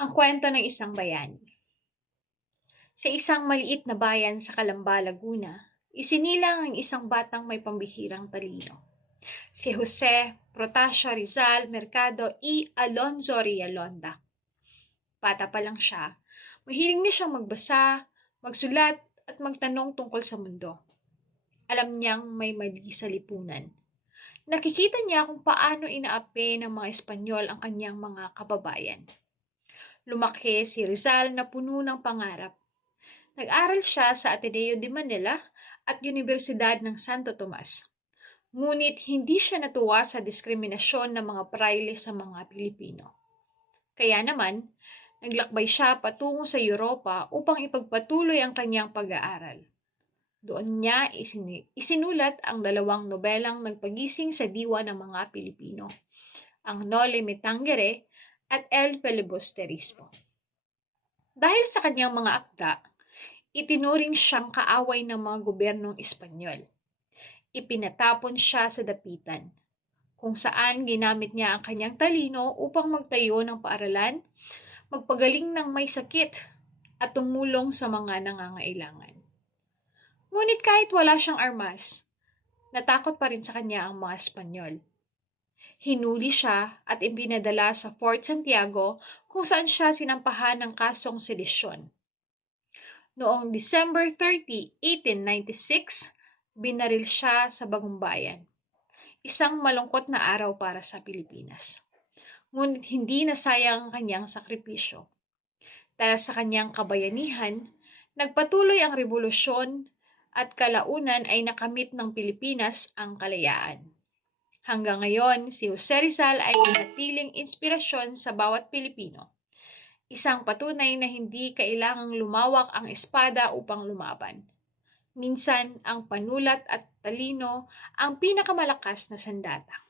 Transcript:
Ang kwento ng isang bayani. Sa isang maliit na bayan sa Calamba, Laguna, isinilang ang isang batang may pambihirang talino. Si Jose Protasio Rizal Mercado y Alonzo Rialonda. Bata pa lang siya, mahilig na siyang magbasa, magsulat at magtanong tungkol sa mundo. Alam niyang may mali sa lipunan. Nakikita niya kung paano inaapi ng mga Espanyol ang kanyang mga kababayan. Lumaki si Rizal na puno ng pangarap. Nag-aral siya sa Ateneo de Manila at Universidad ng Santo Tomas. Ngunit hindi siya natuwa sa diskriminasyon ng mga praile sa mga Pilipino. Kaya naman, naglakbay siya patungo sa Europa upang ipagpatuloy ang kanyang pag-aaral. Doon niya isinulat ang dalawang nobelang nagpagising sa diwa ng mga Pilipino, ang Noli Me Tangere at El Filibusterismo. Dahil sa kanyang mga akda, itinuring siyang kaaway ng mga gobyernong Espanyol. Ipinatapon siya sa dapitan, kung saan ginamit niya ang kanyang talino upang magtayo ng paaralan, magpagaling ng may sakit, at tumulong sa mga nangangailangan. Ngunit kahit wala siyang armas, natakot pa rin sa kanya ang mga Espanyol. Hinuli siya at ipinadala sa Fort Santiago kung saan siya sinampahan ng kasong sedisyon. Noong December 30, 1896, binaril siya sa Bagumbayan. Isang malungkot na araw para sa Pilipinas. Ngunit hindi nasayang ang kanyang sakripisyo. Dahil sa kanyang kabayanihan, nagpatuloy ang revolusyon at kalaunan ay nakamit ng Pilipinas ang kalayaan. Hanggang ngayon, si Jose Rizal ay nanatiling inspirasyon sa bawat Pilipino. Isang patunay na hindi kailangang lumawak ang espada upang lumaban. Minsan, ang panulat at talino ang pinakamalakas na sandata.